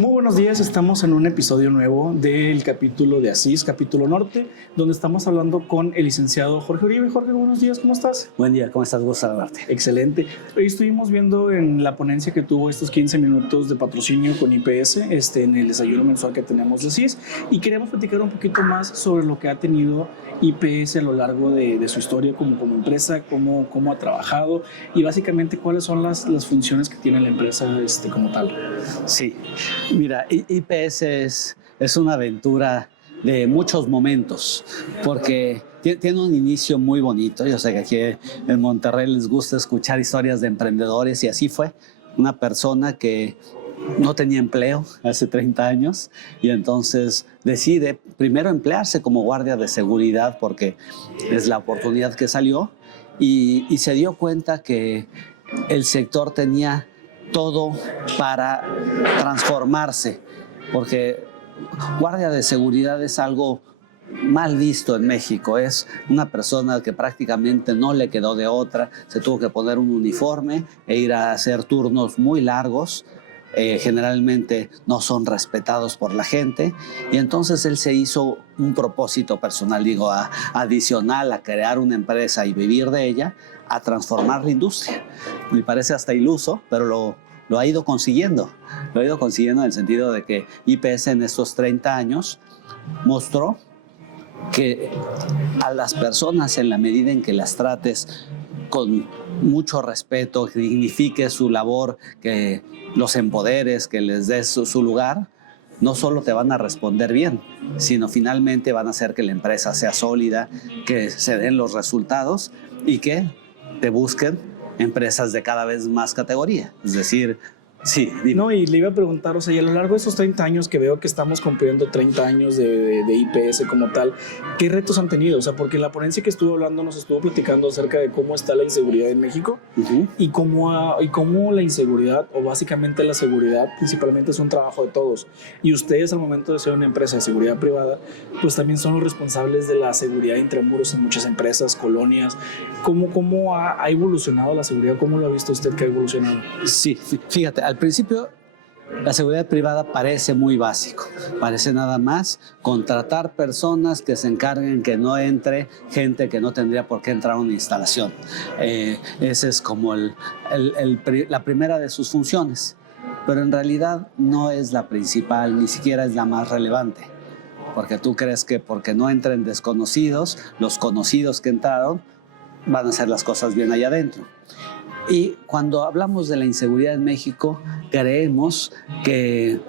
Muy buenos días, estamos en un episodio nuevo del capítulo de Asís, capítulo norte, donde estamos hablando con el licenciado Jorge Uribe. Jorge, buenos días, ¿cómo estás? Buen día, ¿cómo estás? Gusto saludarte. Excelente. Hoy estuvimos viendo en la ponencia que tuvo estos 15 minutos de patrocinio con IPS, en el desayuno mensual que tenemos de Asís, y queríamos platicar un poquito más sobre lo que ha tenido IPS a lo largo de su historia como empresa, cómo ha trabajado y básicamente cuáles son las funciones que tiene la empresa como tal. Sí, mira, IPS es una aventura de muchos momentos, porque tiene un inicio muy bonito. Yo sé que aquí en Monterrey les gusta escuchar historias de emprendedores, y así fue. Una persona que no tenía empleo hace 30 años y entonces decide primero emplearse como guardia de seguridad porque es la oportunidad que salió, y se dio cuenta que el sector tenía todo para transformarse, porque guardia de seguridad es algo mal visto en México. Es una persona que prácticamente no le quedó de otra, se tuvo que poner un uniforme e ir a hacer turnos muy largos. Generalmente no son respetados por la gente, y entonces él se hizo un propósito personal, adicional a crear una empresa y vivir de ella, a transformar la industria. Me parece hasta iluso, pero lo ha ido consiguiendo. Lo ha ido consiguiendo en el sentido de que IPS en estos 30 años mostró que a las personas, en la medida en que las trates con mucho respeto, que dignifiques su labor, que los empoderes, que les des su lugar, no solo te van a responder bien, sino finalmente van a hacer que la empresa sea sólida, que se den los resultados y que te busquen empresas de cada vez más categoría. Es decir, sí, dime. No, y le iba a preguntar, o sea, y a lo largo de esos 30 años que veo que estamos cumpliendo 30 años de IPS como tal, ¿qué retos han tenido? O sea, porque en la ponencia que estuvo hablando nos estuvo platicando acerca de cómo está la inseguridad en México y cómo la inseguridad, o básicamente la seguridad, principalmente es un trabajo de todos. Y ustedes, al momento de ser una empresa de seguridad privada, pues también son los responsables de la seguridad intramuros en muchas empresas, colonias. ¿Cómo ha evolucionado la seguridad? ¿Cómo lo ha visto usted que ha evolucionado? Sí, fíjate, al principio la seguridad privada parece muy básico, parece nada más contratar personas que se encarguen que no entre gente que no tendría por qué entrar a una instalación. Esa es como la primera de sus funciones, pero en realidad no es la principal, ni siquiera es la más relevante, porque tú crees que porque no entren desconocidos, los conocidos que entraron van a hacer las cosas bien allá adentro. Y cuando hablamos de la inseguridad en México, creemos que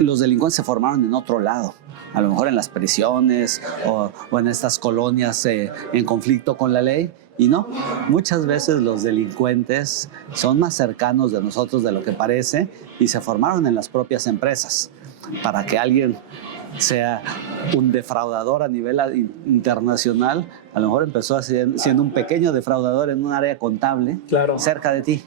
los delincuentes se formaron en otro lado, a lo mejor en las prisiones o en estas colonias en conflicto con la ley. Y no, muchas veces los delincuentes son más cercanos de nosotros de lo que parece, y se formaron en las propias empresas. Para que alguien sea un defraudador a nivel internacional, a lo mejor empezó siendo un pequeño defraudador en un área contable, claro, cerca de ti.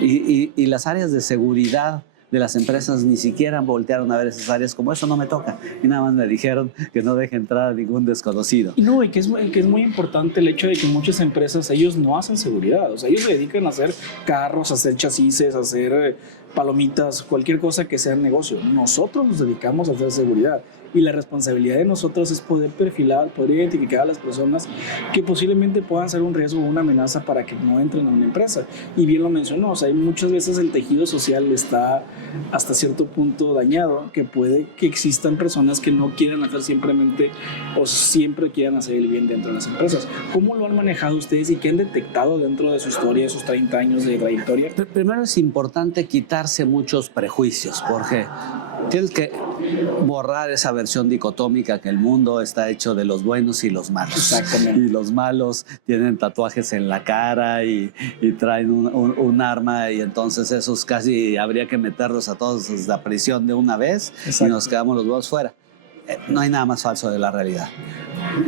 Y las áreas de seguridad de las empresas ni siquiera voltearon a ver esas áreas como eso no me toca, y nada más me dijeron que no deje entrar a ningún desconocido. Y no, y que es muy importante el hecho de que muchas empresas, ellos no hacen seguridad, o sea, ellos se dedican a hacer carros, a hacer chasis, a hacer palomitas, cualquier cosa que sea negocio. Nosotros nos dedicamos a hacer seguridad, y la responsabilidad de nosotros es poder perfilar, poder identificar a las personas que posiblemente puedan ser un riesgo o una amenaza para que no entren a una empresa. Y bien lo mencionó, o sea, muchas veces el tejido social está hasta cierto punto dañado, que puede que existan personas que no quieran hacer simplemente o siempre quieran hacer el bien dentro de las empresas. ¿Cómo lo han manejado ustedes y qué han detectado dentro de su historia, de sus 30 años de trayectoria? Primero es importante quitarse muchos prejuicios, porque tienes que borrar esa versión dicotómica que el mundo está hecho de los buenos y los malos. Exactamente. Y los malos tienen tatuajes en la cara y traen un arma, y entonces esos casi habría que meterlos a todos a la prisión de una vez. Exacto. Y nos quedamos los buenos fuera. No hay nada más falso de la realidad.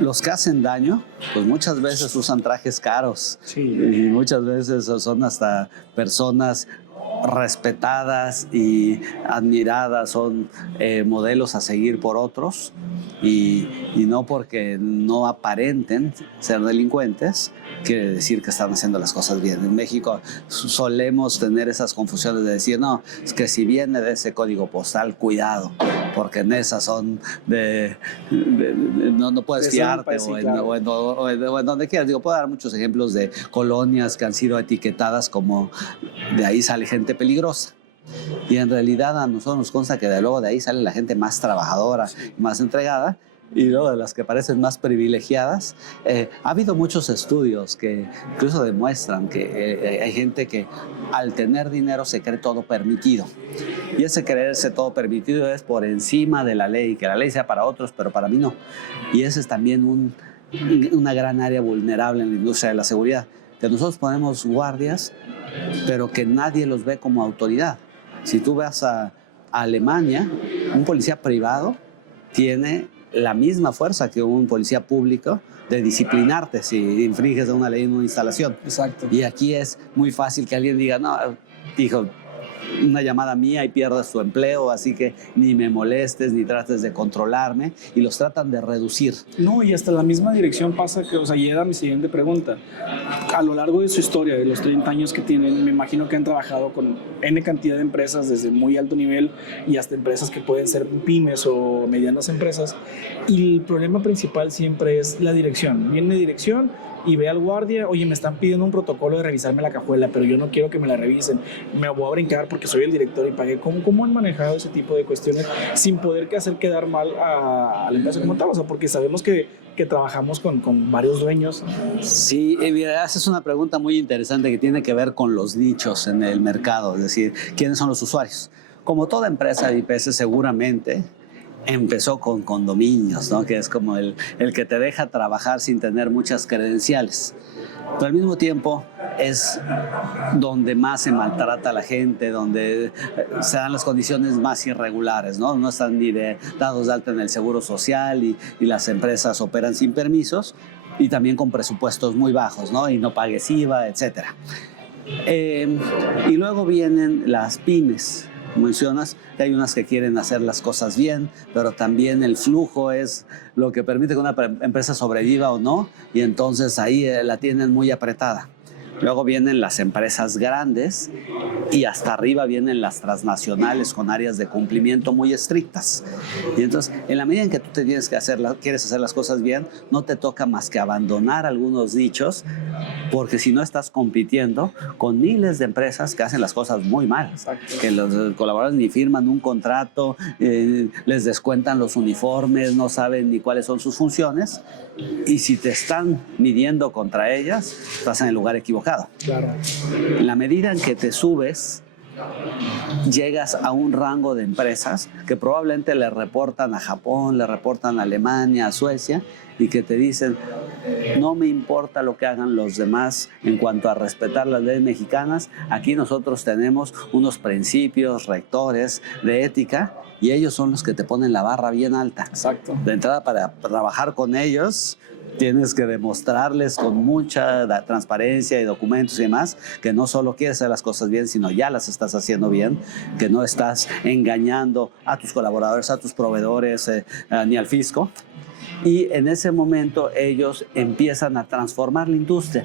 Los que hacen daño, pues muchas veces usan trajes caros. Sí. Y muchas veces son hasta personas respetadas y admiradas, son modelos a seguir por otros, y no porque no aparenten ser delincuentes quiere decir que están haciendo las cosas bien. En México solemos tener esas confusiones de decir, no, es que si viene de ese código postal, cuidado, porque en esas son no puedes fiarte, sí, o en donde quieras. Digo, puedo dar muchos ejemplos de colonias que han sido etiquetadas como de ahí sale gente peligrosa. Y en realidad a nosotros nos consta que luego de ahí sale la gente más trabajadora, más entregada, y luego de las que parecen más privilegiadas. Ha habido muchos estudios que incluso demuestran que hay gente que al tener dinero se cree todo permitido. Y ese creerse todo permitido es por encima de la ley, que la ley sea para otros, pero para mí no. Y ese es también una gran área vulnerable en la industria de la seguridad, que nosotros ponemos guardias, pero que nadie los ve como autoridad. Si tú vas a Alemania, un policía privado tiene la misma fuerza que un policía público de disciplinarte si infringes una ley en una instalación. Exacto. Y aquí es muy fácil que alguien diga, no, hijo, una llamada mía y pierdas tu empleo, así que ni me molestes, ni trates de controlarme, y los tratan de reducir. No, y hasta la misma dirección pasa que, o sea, llega mi siguiente pregunta. A lo largo de su historia, de los 30 años que tienen, me imagino que han trabajado con N cantidad de empresas desde muy alto nivel y hasta empresas que pueden ser pymes o medianas empresas. Y el problema principal siempre es la dirección. Viene dirección y ve al guardia, oye, me están pidiendo un protocolo de revisarme la cajuela, pero yo no quiero que me la revisen, me voy a brincar porque soy el director y pagué. ¿Cómo han manejado ese tipo de cuestiones sin poder hacer quedar mal a la empresa como tal? O sea, porque sabemos que trabajamos con varios dueños. Sí, mira, haces una pregunta muy interesante que tiene que ver con los nichos en el mercado, es decir, ¿quiénes son los usuarios? Como toda empresa de IPS seguramente empezó con condominios, ¿no? Que es como el que te deja trabajar sin tener muchas credenciales. Pero al mismo tiempo es donde más se maltrata a la gente, donde se dan las condiciones más irregulares, ¿no? No están ni dados de alta en el seguro social, y las empresas operan sin permisos y también con presupuestos muy bajos, ¿no? Y no pagues IVA, etcétera. Y luego vienen las pymes. Mencionas que hay unas que quieren hacer las cosas bien, pero también el flujo es lo que permite que una empresa sobreviva o no, y entonces ahí la tienen muy apretada. Luego vienen las empresas grandes y hasta arriba vienen las transnacionales con áreas de cumplimiento muy estrictas. Y entonces, en la medida en que tú quieres hacer las cosas bien, no te toca más que abandonar algunos nichos, porque si no estás compitiendo con miles de empresas que hacen las cosas muy mal. Exacto. Que los colaboradores ni firman un contrato, les descuentan los uniformes, no saben ni cuáles son sus funciones, y si te están midiendo contra ellas, estás en el lugar equivocado. Claro. En la medida en que te subes, llegas a un rango de empresas que probablemente le reportan a Japón, le reportan a Alemania, a Suecia, y que te dicen, no me importa lo que hagan los demás en cuanto a respetar las leyes mexicanas, aquí nosotros tenemos unos principios rectores de ética, y ellos son los que te ponen la barra bien alta. Exacto. De entrada, para trabajar con ellos, tienes que demostrarles con mucha transparencia y documentos y demás que no solo quieres hacer las cosas bien, sino ya las estás haciendo bien, que no estás engañando a tus colaboradores, a tus proveedores, ni al fisco. Y en ese momento ellos empiezan a transformar la industria.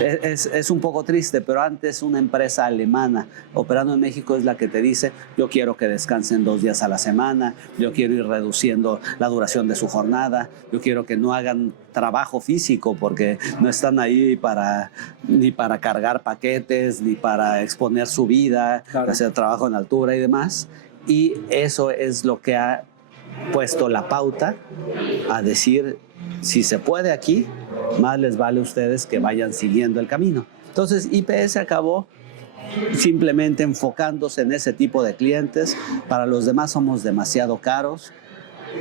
Es un poco triste, pero antes una empresa alemana operando en México es la que te dice, yo quiero que descansen 2 días a la semana, yo quiero ir reduciendo la duración de su jornada, yo quiero que no hagan trabajo físico porque no están ahí ni para cargar paquetes, ni para exponer su vida, claro, hacer trabajo en altura y demás. Y eso es lo que ha puesto la pauta a decir, si se puede aquí, más les vale a ustedes que vayan siguiendo el camino. Entonces, IPS acabó simplemente enfocándose en ese tipo de clientes. Para los demás somos demasiado caros,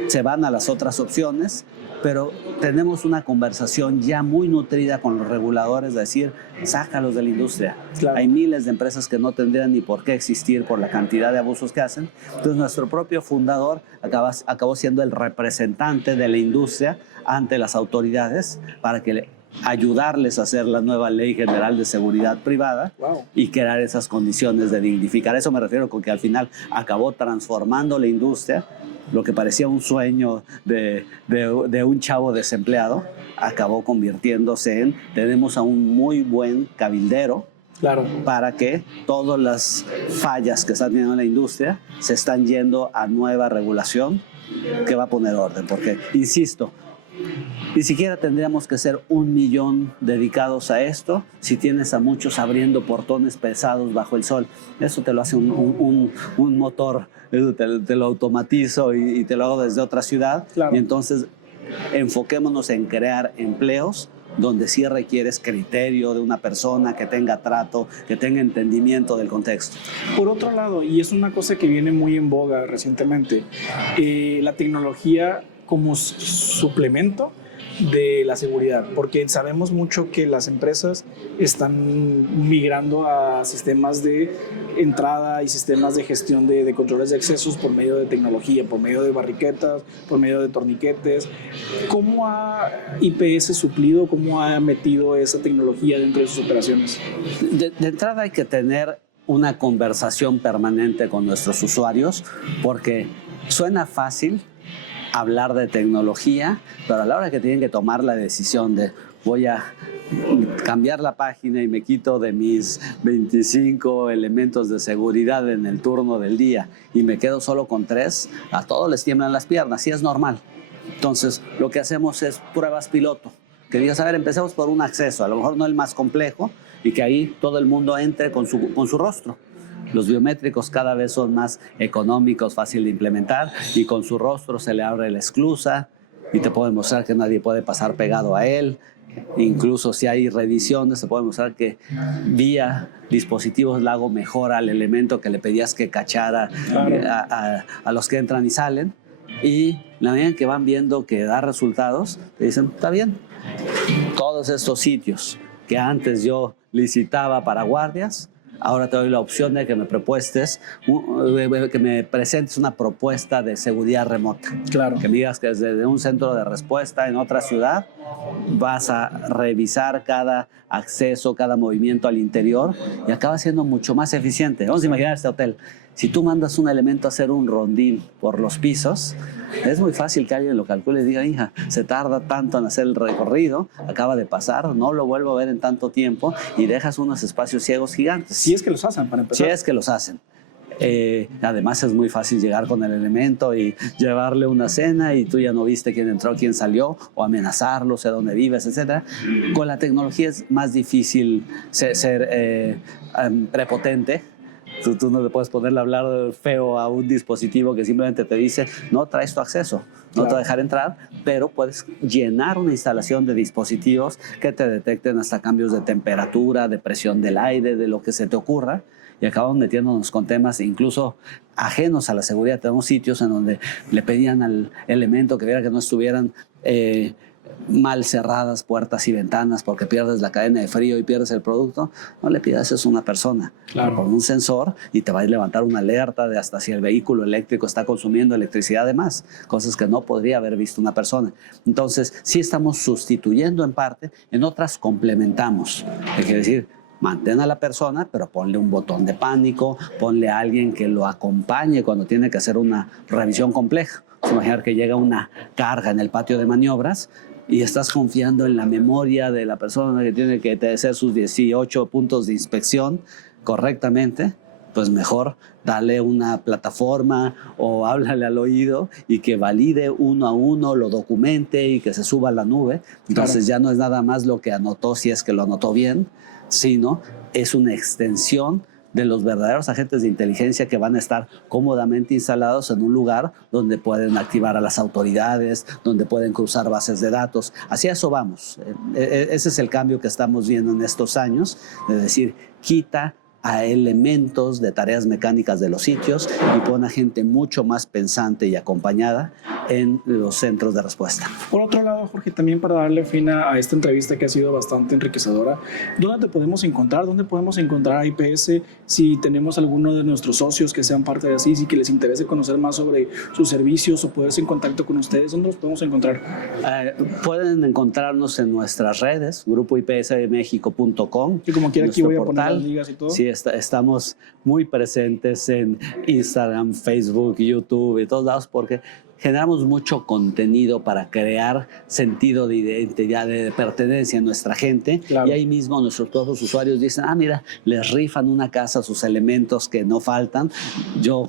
se van a las otras opciones, pero tenemos una conversación ya muy nutrida con los reguladores de decir, sácalos de la industria. Claro. Hay miles de empresas que no tendrían ni por qué existir por la cantidad de abusos que hacen. Entonces, nuestro propio fundador acabó siendo el representante de la industria ante las autoridades para que ayudarles a hacer la nueva Ley General de Seguridad Privada y crear esas condiciones de dignificar. A eso me refiero con que al final acabó transformando la industria. Lo que parecía un sueño de un chavo desempleado acabó convirtiéndose en, tenemos a un muy buen cabildero, claro, para que todas las fallas que están teniendo en la industria se están yendo a nueva regulación que va a poner orden. Porque, insisto, ni siquiera tendríamos que ser 1 millón dedicados a esto si tienes a muchos abriendo portones pesados bajo el sol. Eso te lo hace un motor, te lo automatizo y te lo hago desde otra ciudad. Claro. Y entonces enfoquémonos en crear empleos donde sí requieres criterio de una persona que tenga trato, que tenga entendimiento del contexto. Por otro lado, y es una cosa que viene muy en boga recientemente, la tecnología como suplemento de la seguridad, porque sabemos mucho que las empresas están migrando a sistemas de entrada y sistemas de gestión de controles de accesos por medio de tecnología, por medio de barriquetas, por medio de torniquetes. ¿Cómo ha IPS suplido, cómo ha metido esa tecnología dentro de sus operaciones? De entrada hay que tener una conversación permanente con nuestros usuarios, porque suena fácil hablar de tecnología, pero a la hora que tienen que tomar la decisión de voy a cambiar la página y me quito de mis 25 elementos de seguridad en el turno del día y me quedo solo con 3, a todos les tiemblan las piernas, y es normal. Entonces, lo que hacemos es pruebas piloto. Que digas, a ver, empecemos por un acceso, a lo mejor no el más complejo, y que ahí todo el mundo entre con su rostro. Los biométricos cada vez son más económicos, fácil de implementar, y con su rostro se le abre la esclusa y te puede mostrar que nadie puede pasar pegado a él. Incluso si hay revisiones, se puede mostrar que vía dispositivos le hago mejor al elemento que le pedías que cachara a los que entran y salen. Y la medida en que van viendo que da resultados, te dicen, está bien, todos estos sitios que antes yo licitaba para guardias, ahora te doy la opción de que me presentes una propuesta de seguridad remota. Claro. Que me digas que desde un centro de respuesta en otra ciudad vas a revisar cada acceso, cada movimiento al interior, y acaba siendo mucho más eficiente. Vamos a imaginar este hotel. Si tú mandas un elemento a hacer un rondín por los pisos, es muy fácil que alguien lo calcule y diga, hija, se tarda tanto en hacer el recorrido, acaba de pasar, no lo vuelvo a ver en tanto tiempo, y dejas unos espacios ciegos gigantes. Si es que los hacen, para empezar. Si es que los hacen. Además es muy fácil llegar con el elemento y llevarle una cena y tú ya no viste quién entró, quién salió, o amenazarlo, sé dónde vives, etc. Con la tecnología es más difícil ser prepotente. Tú no le puedes ponerle a hablar feo a un dispositivo que simplemente te dice, no traes tu acceso, no te va a dejar entrar, pero puedes llenar una instalación de dispositivos que te detecten hasta cambios de temperatura, de presión del aire, de lo que se te ocurra, y acabamos metiéndonos con temas incluso ajenos a la seguridad. Tenemos sitios en donde le pedían al elemento que viera que no estuvieran mal cerradas puertas y ventanas porque pierdes la cadena de frío y pierdes el producto. No le pidas eso a una persona. Claro. Con un sensor, y te va a levantar una alerta de hasta si el vehículo eléctrico está consumiendo electricidad de más, cosas que no podría haber visto una persona. Entonces, sí estamos sustituyendo en parte, en otras complementamos. Quiere decir, mantén a la persona, pero ponle un botón de pánico, ponle a alguien que lo acompañe cuando tiene que hacer una revisión compleja. Imaginar que llega una carga en el patio de maniobras y estás confiando en la memoria de la persona que tiene que hacer sus 18 puntos de inspección correctamente, pues mejor dale una plataforma o háblale al oído y que valide uno a uno, lo documente y que se suba a la nube. Entonces ya no es nada más lo que anotó, si es que lo anotó bien, sino es una extensión de los verdaderos agentes de inteligencia que van a estar cómodamente instalados en un lugar donde pueden activar a las autoridades, donde pueden cruzar bases de datos. Hacia eso vamos. Ese es el cambio que estamos viendo en estos años, de decir, quita a elementos de tareas mecánicas de los sitios y pone a gente mucho más pensante y acompañada en los centros de respuesta. Por otro lado, Jorge, también para darle fin a esta entrevista que ha sido bastante enriquecedora, ¿dónde te podemos encontrar? ¿Dónde podemos encontrar a IPS? Si tenemos alguno de nuestros socios que sean parte de ASIS y que les interese conocer más sobre sus servicios o ponerse en contacto con ustedes, ¿dónde los podemos encontrar? Pueden encontrarnos en nuestras redes, grupoipsmexico.com. Y como quiera, aquí voy a poner las ligas y todo. Sí, estamos muy presentes en Instagram, Facebook, YouTube y todos lados porque generamos mucho contenido para crear sentido de identidad, de pertenencia en nuestra gente. Claro. Y ahí mismo todos los usuarios dicen, mira, les rifan una casa, sus elementos que no faltan. Yo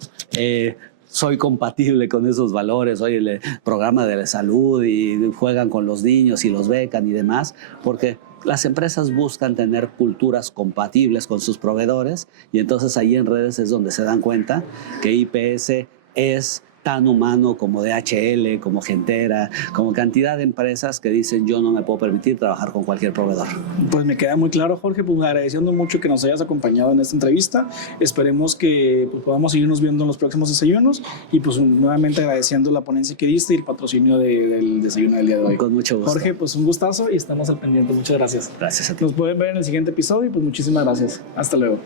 soy compatible con esos valores. Oye, el programa de la salud y juegan con los niños y los becan y demás, porque las empresas buscan tener culturas compatibles con sus proveedores y entonces ahí en redes es donde se dan cuenta que IPS es tan humano como DHL, como Gentera, como cantidad de empresas que dicen yo no me puedo permitir trabajar con cualquier proveedor. Pues me queda muy claro, Jorge, pues agradeciendo mucho que nos hayas acompañado en esta entrevista. Esperemos que pues, podamos seguirnos viendo en los próximos desayunos y pues nuevamente agradeciendo la ponencia que diste y el patrocinio del desayuno del día de hoy. Con mucho gusto. Jorge, pues un gustazo y estamos al pendiente. Muchas gracias. Gracias a ti. Nos pueden ver en el siguiente episodio y pues muchísimas gracias. Hasta luego.